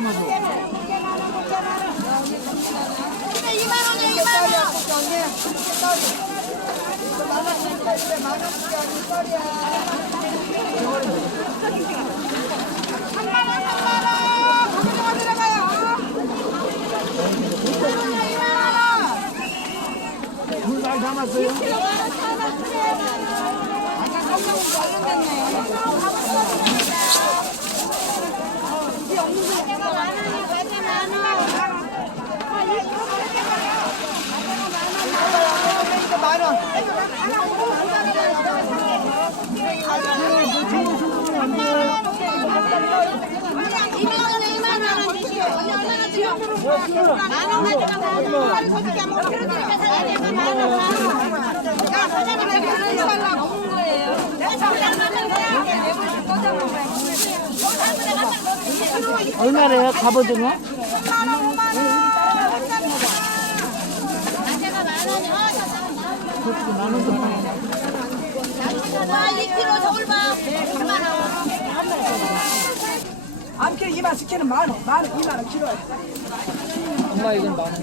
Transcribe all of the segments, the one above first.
물 많이 담아줘. 2만 원이야 2만 원. 물 많이 담았어요. 얼마래요? 갑오징어? 와 2kg 저울봐 3만 원. 암캐 2만 10캐는 만 원, 만 원, 2만 원 키로에. 엄마 이건 만 원.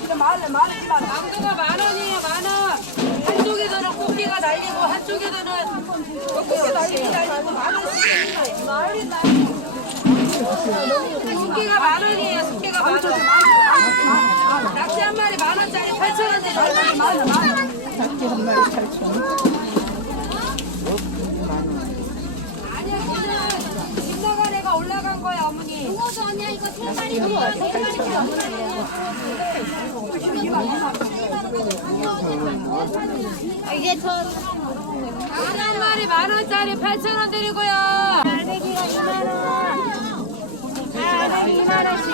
키로 만 원, 만 원, 2만 원. 망두가 만 원이에요, 만 원. 한쪽에서는 꽃게가 달리고 한쪽에서는 꽃게 달리고 달리고 만 원씩 숙개가 만 원이에요, 숙개가 만 원. 낙지 한 마리 만 원짜리 8천 원 되는 만 원. 아니야, 그거는 집 나간 애가 올라간 거야, 어머니. 마리 마리. 이게 저 한 마리 만 원짜리 8천 원 드리고요. 알배기가 2만 원. 알배기 2만 원씩.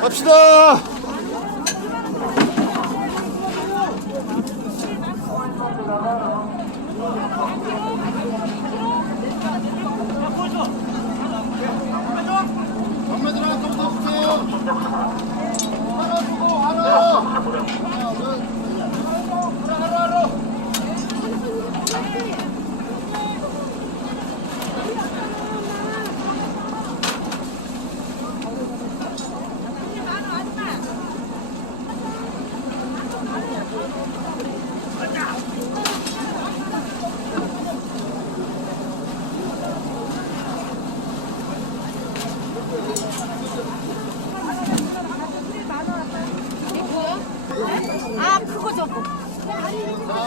갑시다. 아 그거 저거.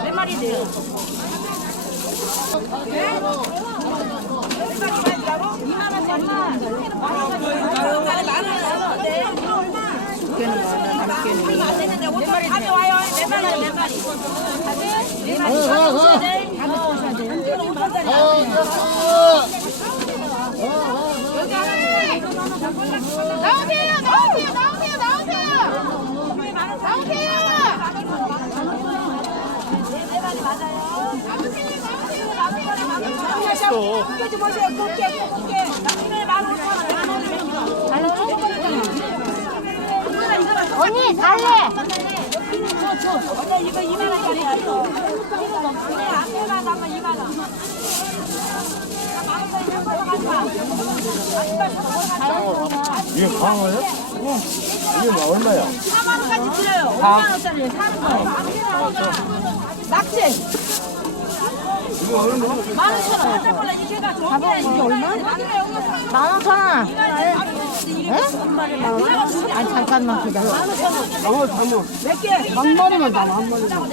몇 마리 돼요? 나오세요, 나오세요, 나오세요, 나오세요. 나오세요. 원. 언니 달래. 언니 이거 2만 원짜리야. 그래, 앞에만 가면 2만 원. 이게 광어예요? 이게 뭐 얼마야? 4만 원까지 드려요. 5만 원짜리 사는 거. 낙지. 만 원천 원. 가 이게 얼마? 만 오천 원. 에? 아니 잠깐만 기다려. 광어 담어. 몇 개? 한 마리만 담아 한 마리만.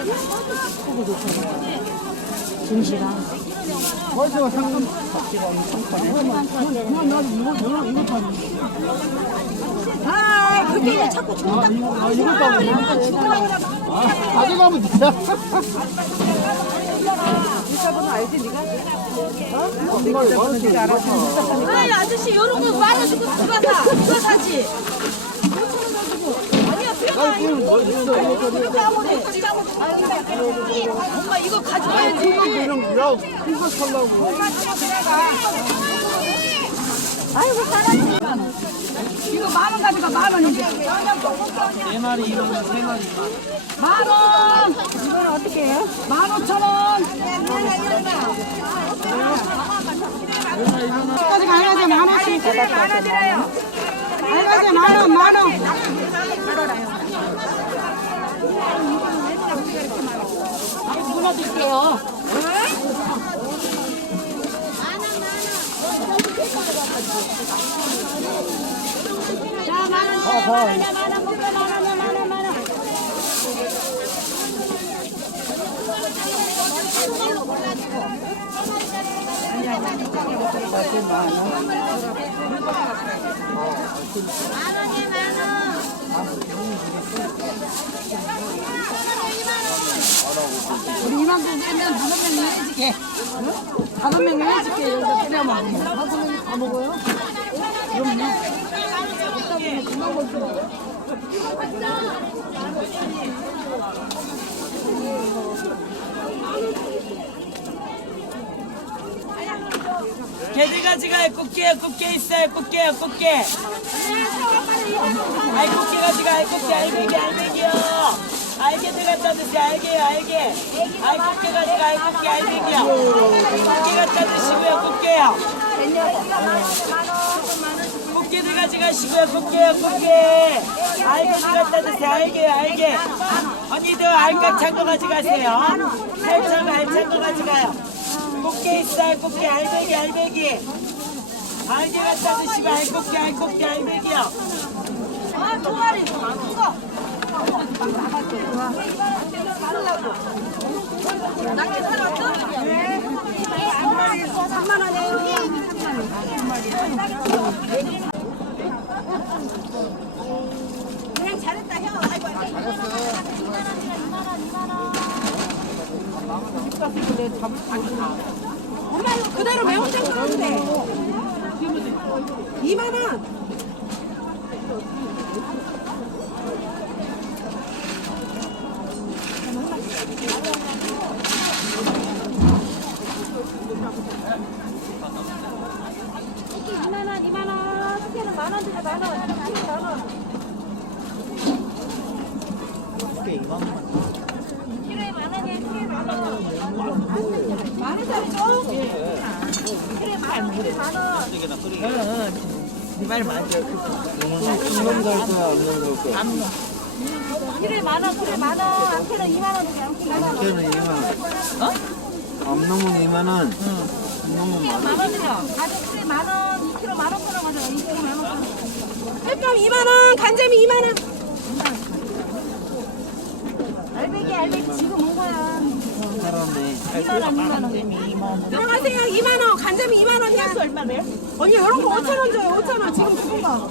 진실아. 벌써 상금. 아, 그때 이제 자꾸 좋다. 아, 이거 담어. 가져가면 된다. 아이 아저씨 이런 거 많아주고 누가 사? 누가 사지? 엄마 이거 가져가야지. 이거 살라고. 아이고 사람. 이거 만 원 가져가 만 원인데. 네 마리 이러면 세 마리. 만 원. 이건 어떻게 해요? 만 오천 원. 여기까지 가야 돼, 만 원씩. 만 원이래요. 가야 만 원, 만 원. 문어 드릴게요. 우리 이만 두 개면 다섯 명이 해줄게. 다섯 명이 해줄게. 여기다 끓여 먹으면. 다섯 명이 다 먹어요? 개들가지가 꽃게 꽃게 있어요. 꽃게요 꽃게. 아이 꽃게 가지가 아이 꽃게 알배기 알배기요. 알게들 갖다 드세요. 알게요 알게 아이 꽃게 가지가 아이 꽃게 알배기요. 꽃게 갖다 드시고요 꽃게요. 꽃게들 가져가시고요 꽃게요 꽃게. 알게들 갖다 드세요. 알게요 알게 언니들 알깍 찬거 가져가세요. 알찬 거 알찬 거 가져가요 꽃게 있어요 꽃게 알배기 알배기 알게 갖다 드시고 알꽃게 알꽃게 알배기요 아두 마리 이거. 낙지 살았어? 네. 한 마리 3만 원이에요. 그냥 잘했다 형. 아이고 아이 고. 엄마 이거 그대로 매운탕 끓여도 돼. 2만 원. 이렇게 2만 원, 2만 원. 숙회는 만 원, 주자 만 원. 숙회는 만 원. 키로에 만 원이야, 키로에 만 원. 만 원짜리 줘? 원, 키로에 만 원. 네말 맞아 거야 안놈 갈 거야. 키로에 만 원, 키로에 만 원. 암캐는 2만 원 주자, 암캐 2만 원. 걔는 2만 원. 어? 암놈은 2만 원. 암놈은 만 원. 만 원이요. 가격 키로에 만 원, 2kg 만 원, 가져. 2kg 만 원. 횟감 2만 원, 간장이 2만 원. 알배기, 알배기 지금 온 거야. 사람네. 2만 원, 2만 원 되면 2만 원. 안녕하세요. 2만 원, 간장이 2만 원이야. 얼마래요? 언니 이런 거 5천 원 줘요. 5천 원 지금 주는 거.